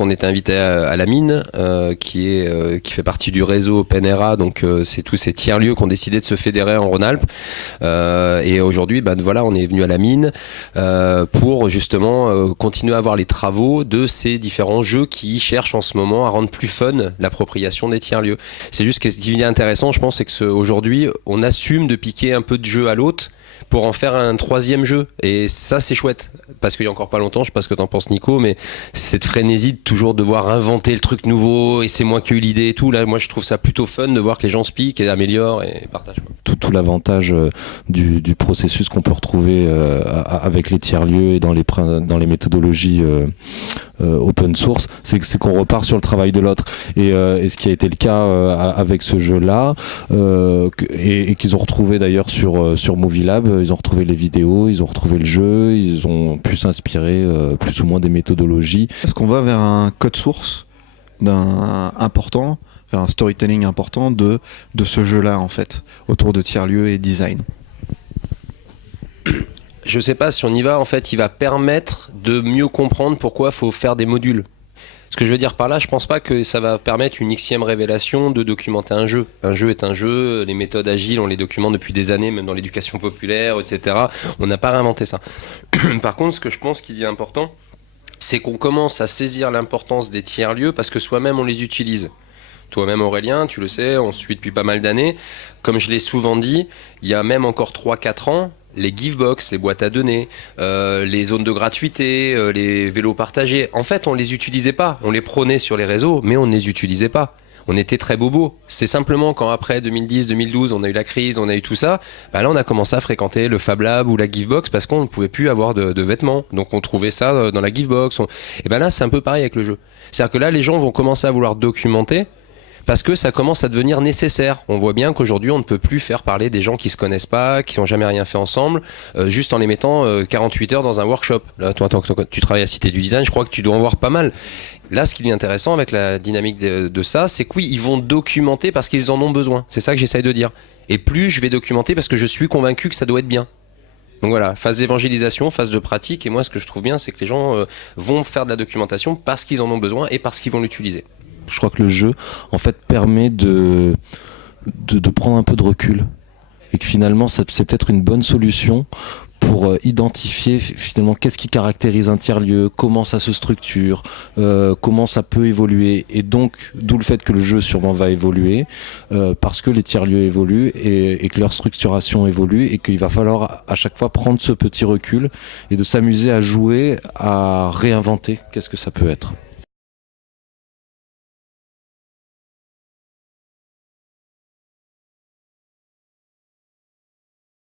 On était invité à la mine, qui fait partie du réseau OpenERA, donc c'est tous ces tiers-lieux qui ont décidé de se fédérer en Rhône-Alpes. Et aujourd'hui, voilà, on est venu à la mine pour justement continuer à voir les travaux de ces différents jeux qui cherchent en ce moment à rendre plus fun l'appropriation des tiers-lieux. C'est juste que ce qui est intéressant, je pense, c'est que aujourd'hui, on assume de piquer un peu de jeu à l'autre pour en faire un troisième jeu. Et ça, c'est chouette. Parce qu'il y a encore pas longtemps, je sais pas ce que t'en penses, Nico, mais cette frénésie de toujours devoir inventer le truc nouveau, et c'est moi qui ai eu l'idée et tout. Là, moi, je trouve ça plutôt fun de voir que les gens se piquent et améliorent et partagent. Tout l'avantage du processus qu'on peut retrouver avec les tiers-lieux et dans les méthodologies open source, c'est qu'on repart sur le travail de l'autre. Et ce qui a été le cas avec ce jeu-là, et qu'ils ont retrouvé d'ailleurs sur Movie Lab, ils ont retrouvé les vidéos, ils ont retrouvé le jeu, ils ont pu s'inspirer plus ou moins des méthodologies. Est-ce qu'on va vers un code source important, vers un storytelling important de ce jeu-là, en fait, autour de tiers-lieux et design? Je sais pas si on y va, en fait, il va permettre de mieux comprendre pourquoi il faut faire des modules. Ce que je veux dire par là, je pense pas que ça va permettre une xème révélation de documenter un jeu. Un jeu est un jeu, les méthodes agiles, on les documente depuis des années, même dans l'éducation populaire, etc. On n'a pas réinventé ça. Par contre, ce que je pense qu'il est important, c'est qu'on commence à saisir l'importance des tiers-lieux parce que soi-même on les utilise. Toi-même Aurélien, tu le sais, on se suit depuis pas mal d'années. Comme je l'ai souvent dit, il y a même encore 3-4 ans, les Givebox, les boîtes à données, les zones de gratuité, les vélos partagés, en fait on les utilisait pas. On les prônait sur les réseaux, mais on ne les utilisait pas. On était très bobos. C'est simplement quand après 2010-2012, on a eu la crise, on a eu tout ça, là on a commencé à fréquenter le Fab Lab ou la Givebox parce qu'on ne pouvait plus avoir de vêtements. Donc on trouvait ça dans la Givebox. Et là c'est un peu pareil avec le jeu. C'est-à-dire que là les gens vont commencer à vouloir documenter parce que ça commence à devenir nécessaire. On voit bien qu'aujourd'hui, on ne peut plus faire parler des gens qui se connaissent pas, qui n'ont jamais rien fait ensemble, juste en les mettant 48 heures dans un workshop. Là, toi, tu travailles à Cité du Design, je crois que tu dois en voir pas mal. Là, ce qui est intéressant avec la dynamique de ça, c'est que oui, ils vont documenter parce qu'ils en ont besoin. C'est ça que j'essaye de dire. Et plus je vais documenter parce que je suis convaincu que ça doit être bien. Donc voilà, phase d'évangélisation, phase de pratique. Et moi, ce que je trouve bien, c'est que les gens vont faire de la documentation parce qu'ils en ont besoin et parce qu'ils vont l'utiliser. Je crois que le jeu, en fait, permet de prendre un peu de recul et que finalement, c'est peut-être une bonne solution pour identifier finalement qu'est-ce qui caractérise un tiers-lieu, comment ça se structure, comment ça peut évoluer. Et donc, d'où le fait que le jeu sûrement va évoluer, parce que les tiers-lieux évoluent et que leur structuration évolue et qu'il va falloir à chaque fois prendre ce petit recul et de s'amuser à jouer, à réinventer qu'est-ce que ça peut être.